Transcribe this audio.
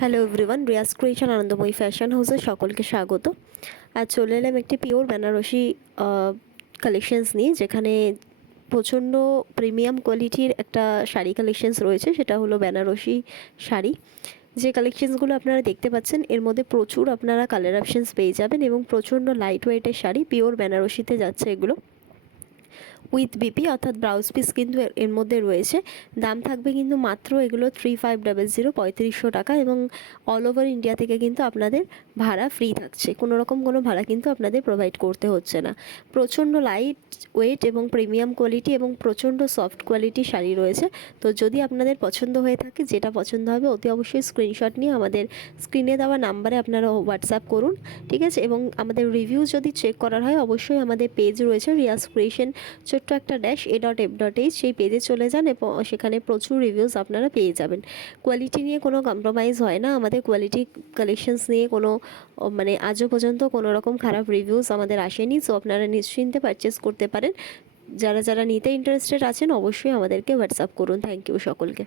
Hello everyone Riaz creation Anandamoyee fashion হাউসে সকলকে স্বাগত। আজ চলে এলাম একটি পিওর বেনারসি কালেকশনস নিয়ে, যেখানে প্রচণ্ড প্রিমিয়াম কোয়ালিটির একটা শাড়ি কালেকশনস রয়েছে, সেটা হলো বেনারসি শাড়ি। যে কালেকশনসগুলো আপনারা দেখতে পাচ্ছেন, এর মধ্যে প্রচুর আপনারা কালার অপশনস পেয়ে যাবেন এবং প্রচণ্ড লাইট ওয়েটের শাড়ি পিওর বেনারসিতে যাচ্ছে এগুলো। উইথ বিপি, অর্থাৎ ব্রাউজ পিস কিন্তু এর- মধ্যে রয়েছে। দাম থাকবে কিন্তু মাত্র এগুলো থ্রি ফাইভ ডাবল জিরো পঁয়ত্রিশশো টাকা এবং অল ওভার ইন্ডিয়া থেকে কিন্তু আপনাদের ভাড়া ফ্রি থাকছে। কোনো রকম কোনো ভাড়া কিন্তু আপনাদের প্রোভাইড করতে হচ্ছে না। প্রচণ্ড লাইট ওয়েট এবং প্রিমিয়াম কোয়ালিটি এবং প্রচণ্ড সফট কোয়ালিটি শাড়ি রয়েছে। তো যদি আপনাদের পছন্দ হয়ে থাকে, যেটা পছন্দ হবে, অতি অবশ্যই স্ক্রিনশট নিয়ে আমাদের স্ক্রিনে দেওয়া নাম্বারে আপনারা হোয়াটসঅ্যাপ করুন, ঠিক আছে? এবং আমাদের রিভিউ যদি চেক করার হয়, অবশ্যই আমাদের পেজ রয়েছে রিয়াস ক্রিয়েশন ছোট্ট একটা dash A dot F dot H সেই পেজে চলে যান এবং সেখানে প্রচুর রিভিউস আপনারা পেয়ে যাবেন। কোয়ালিটি নিয়ে কোনো কম্প্রোমাইজ হয় না। আমাদের কোয়ালিটি কালেকশনস নিয়ে কোনো মানে আজও পর্যন্ত কোনো রকম খারাপ রিভিউস আমাদের আসেনি। সো আপনারা নিশ্চিন্তে পারচেস করতে পারেন। যারা যারা নিতে ইন্টারেস্টেড আছেন, অবশ্যই আমাদেরকে হোয়াটসঅ্যাপ করুন। থ্যাংক ইউ সকলকে।